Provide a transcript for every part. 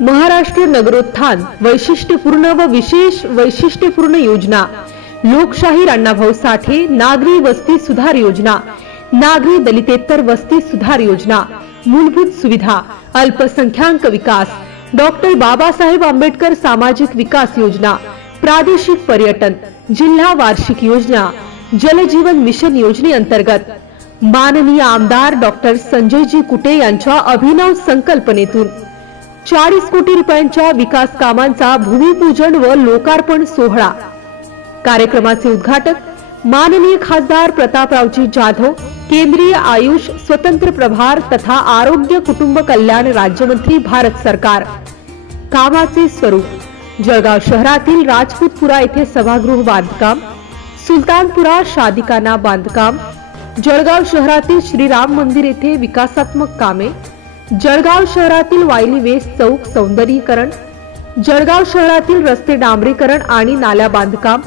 महाराष्ट्र नगरोत्थान वैशिष्ट्यपूर्ण व विशेष वैशिष्ट्यपूर्ण योजना. लोकशाहीर अण्णाभाऊ साठे नागरी वस्ती सुधार योजना नागरी दलितेतर वस्ती सुधार योजना मूलभूत सुविधा अल्पसंख्याक विकास डॉक्टर बाबासाहेब आंबेडकर सामाजिक विकास योजना प्रादेशिक पर्यटन जिल्हा वार्षिक योजना जलजीवन मिशन योजनेअंतर्गत माननीय आमदार डॉक्टर संजयजी कुटे यांच्या अभिनव संकल्पनेतून चाळीस कोटी रुपयांच्या विकास कामांचा भूमिपूजन व लोकार्पण सोहळा. कार्यक्रमाचे उद्घाटक माननीय खासदार प्रतापरावजी जाधव केंद्रीय आयुष स्वतंत्र प्रभार तथा आरोग्य कुटुंब कल्याण राज्यमंत्री भारत सरकार. कामाचे स्वरूप. जळगाव शहरातील राजपूतपुरा येथे सभागृह बांधकाम सुलतानपुरा शादिकाना बांधकाम जळगाव शहरातील श्रीराम मंदिर येथे विकासात्मक कामे जळगाव शहरातील वायली वेस्ट चौक सौंदर्यीकरण जळगाव शहरातील रस्ते डांबरीकरण आणि नाल्या बांधकाम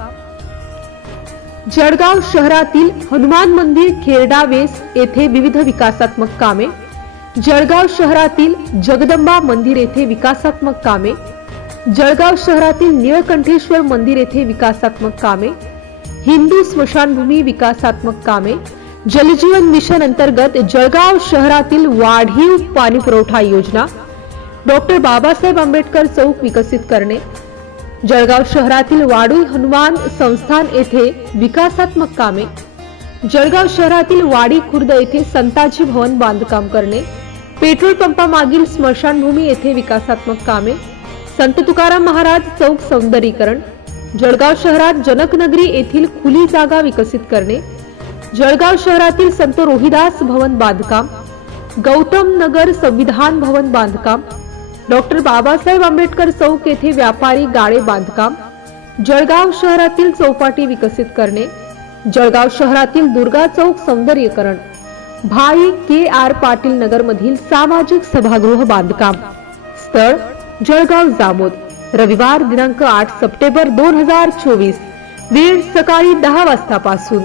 जळगाव शहरातील हनुमान मंदिर खेरडा वेस येथे विविध विकासात्मक कामे जळगाव शहरातील जगदंबा मंदिर येथे विकासात्मक कामे जळगाव शहरातील निळकंठेश्वर मंदिर येथे विकासात्मक कामे हिंदू स्मशानभूमी विकासात्मक कामे जलजीवन मिशन अंतर्गत जळगाव शहरातील वाढीव पाणी पुरवठा योजना डॉक्टर बाबासाहेब आंबेडकर चौक विकसित करणे जळगाव शहरातील वाडू हनुमान संस्थान येथे विकासात्मक कामे जळगाव शहरातील वाडी खुर्द येथे संताजी भवन बांधकाम करणे पेट्रोल पंपामागील स्मशानभूमी येथे विकासात्मक कामे संत तुकाराम महाराज चौक सौंदर्यीकरण जळगाव शहरात जनकनगरी येथील खुली जागा विकसित करणे जळगाव शहरातील संत रोहिदास भवन बांधकाम गौतम नगर संविधान भवन बांधकाम डॉक्टर बाबासाहेब आंबेडकर चौक येथे व्यापारी गाळे बांधकाम जळगाव शहरातील चौपाटी विकसित करणे जळगाव शहरातील दुर्गा चौक सौंदर्यीकरण भाई के आर पाटील नगर मधील सामाजिक सभागृह बांधकाम. स्थळ जळगाव जामोद रविवार दिनांक आठ सप्टेंबर दोन हजार चोवीस वेळ सकाळी दहा वाजतापासून.